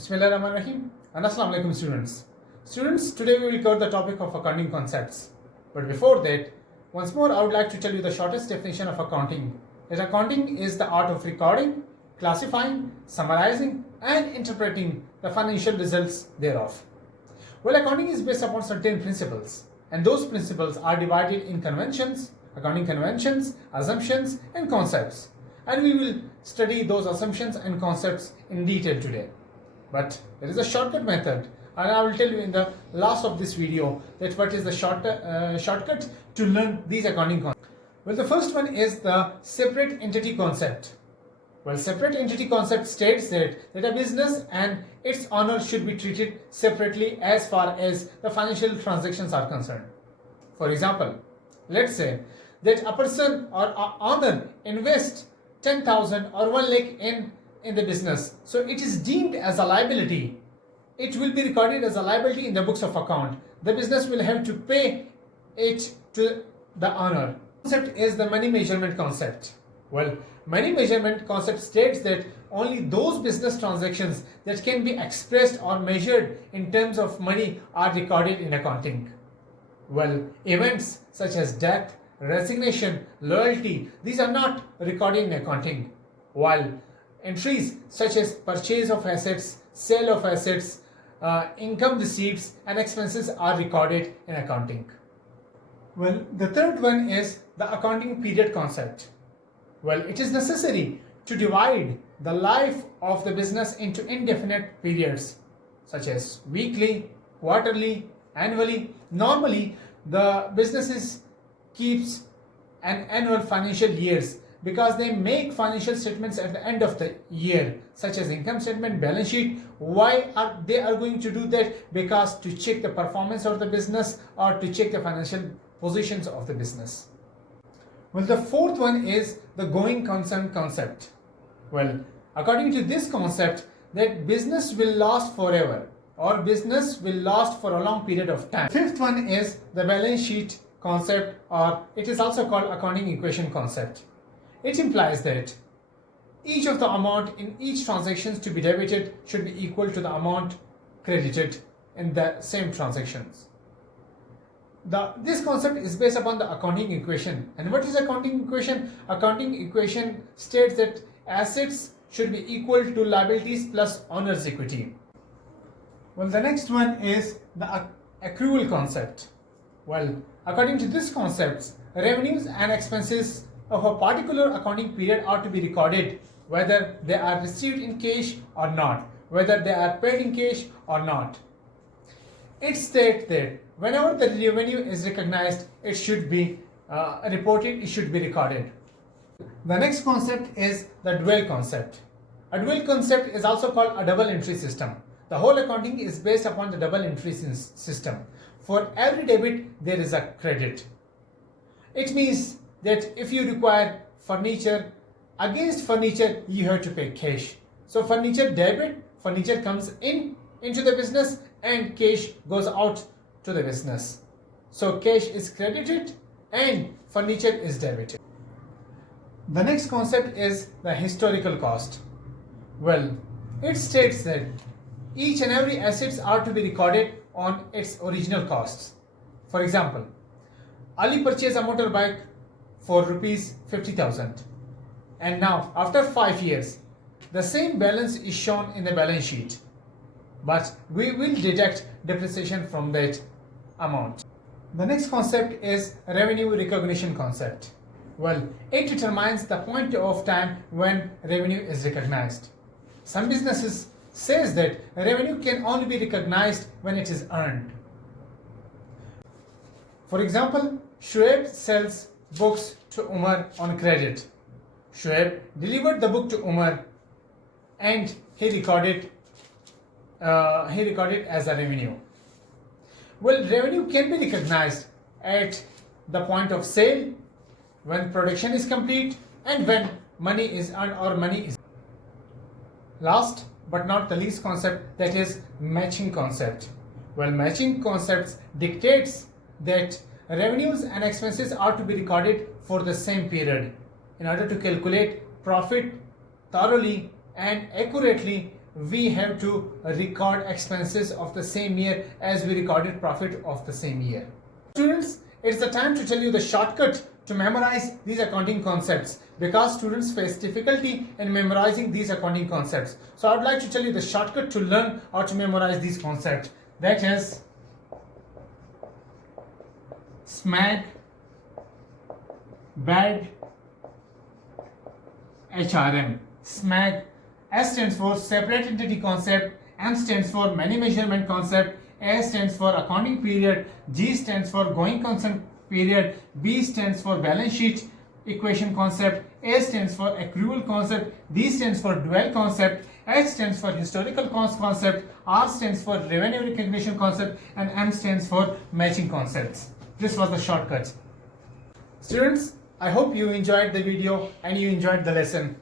Bismillahirrahmanirrahim and Assalamu alaikum students. Students, today we will cover the topic of accounting concepts. But before that, once more I would like to tell you the shortest definition of accounting. That accounting is the art of recording, classifying, summarizing and interpreting the financial results thereof. Well, accounting is based upon certain principles, and those principles are divided in conventions, accounting conventions, assumptions and concepts. And we will study those assumptions and concepts in detail today. But there is a shortcut method, and I will tell you in the last of this video that what is the shortcut to learn these accounting concepts. Well, the first one is the separate entity concept. Well, separate entity concept states that a business and its owner should be treated separately as far as the financial transactions are concerned. For example, let's say that a person or a owner invests 10,000 or 1 lakh in the business. So it is deemed as a liability. It will be recorded as a liability in the books of account. The business will have to pay it to the owner. Concept is the money measurement concept. Well, money measurement concept states that only those business transactions that can be expressed or measured in terms of money are recorded in accounting. Well, events such as death, resignation, loyalty, these are not recorded in accounting, while entries such as purchase of assets, sale of assets, income receipts and expenses are recorded in accounting. Well, the third one is the accounting period concept. Well, it is necessary to divide the life of the business into indefinite periods such as weekly, quarterly, annually. Normally, the businesses keeps an annual financial years because they make financial statements at the end of the year, such as income statement, balance sheet. Why are they going to do that? Because to check the performance of the business or to check the financial positions of the business. Well, the fourth one is the going concern concept. Well, according to this concept, that business will last forever or business will last for a long period of time. Fifth one is the balance sheet concept, or it is also called accounting equation concept. It implies that each of the amount in each transactions to be debited should be equal to the amount credited in the same transactions. This concept is based upon the accounting equation. And what is accounting equation? Accounting equation states that assets should be equal to liabilities plus owner's equity. Well, the next one is the accrual concept. Well, according to this concept, revenues and expenses of a particular accounting period are to be recorded, whether they are received in cash or not, whether they are paid in cash or not. It states that whenever the revenue is recognized, it should be reported, it should be recorded. The next concept is the dual concept. A dual concept is also called a double entry system. The whole accounting is based upon the double entry system. For every debit, there is a credit. It means that if you require furniture, against furniture you have to pay cash. So furniture debit, furniture comes into the business and cash goes out to the business. So cash is credited and furniture is debited. The next concept is the historical cost. Well, it states that each and every assets are to be recorded on its original costs. For example, Ali purchased a motorbike for rupees 50,000, and now after 5 years the same balance is shown in the balance sheet, but we will deduct depreciation from that amount. The next concept is revenue recognition concept. Well, it determines the point of time when revenue is recognized. Some businesses says that revenue can only be recognized when it is earned. For example, Shoaib sells books to Umar on credit. Shoaib delivered the book to Umar and he recorded as a revenue. Well, revenue can be recognized at the point of sale, when production is complete, and when money is earned or money is. Last but not the least concept, that is matching concept. Well, matching concepts dictates that revenues and expenses are to be recorded for the same period. In order to calculate profit thoroughly and accurately, we have to record expenses of the same year as we recorded profit of the same year. Students, it's the time to tell you the shortcut to memorize these accounting concepts, because students face difficulty in memorizing these accounting concepts. So I would like to tell you the shortcut to learn or to memorize these concepts. That is SMAG, BAD, HRM. SMAG, S stands for separate entity concept, M stands for money measurement concept, A stands for accounting period, G stands for going concern period, B stands for balance sheet equation concept, A stands for accrual concept, D stands for dual concept, H stands for historical cost concept, R stands for revenue recognition concept, and M stands for matching concepts. This was the shortcut. Students, I hope you enjoyed the video and you enjoyed the lesson.